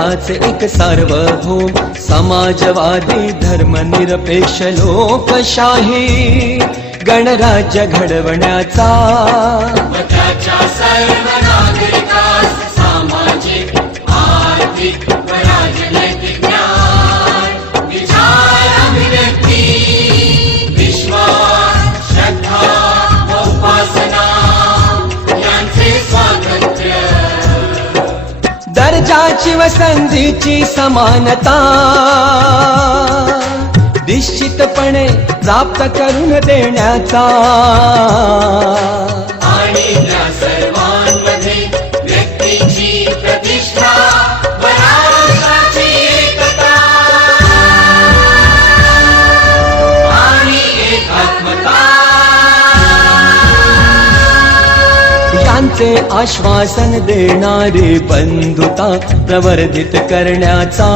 भारताचे एक सार्वभौम समाजवादी धर्मनिरपेक्ष लोकशाही गणराज्य घडवण्याचा त्याच्या सर्व नागरिकास सामाजिक आर्थिक व राजनैतिक न्याय विचार अभिव्यक्ती विश्वास श्रद्धा व उपासना यांचे स्वातंत्र्य दर्जाची व संधीची समानता निश्चितपणे प्राप्त करून देण्याचा आणि त्या सर्वांमध्ये व्यक्तीची प्रतिष्ठा व राष्ट्राची एकता आणि एकात्मता यांचे आश्वासन देणारी बंधुता प्रवर्धित करण्याचा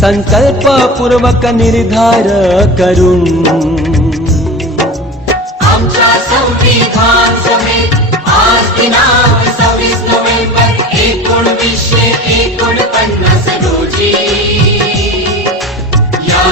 संकल्पपूर्वक निर्धार करून आमच्या संविधान सभेत आज दिनांक 26 नोव्हेंबर 1949 रोजी या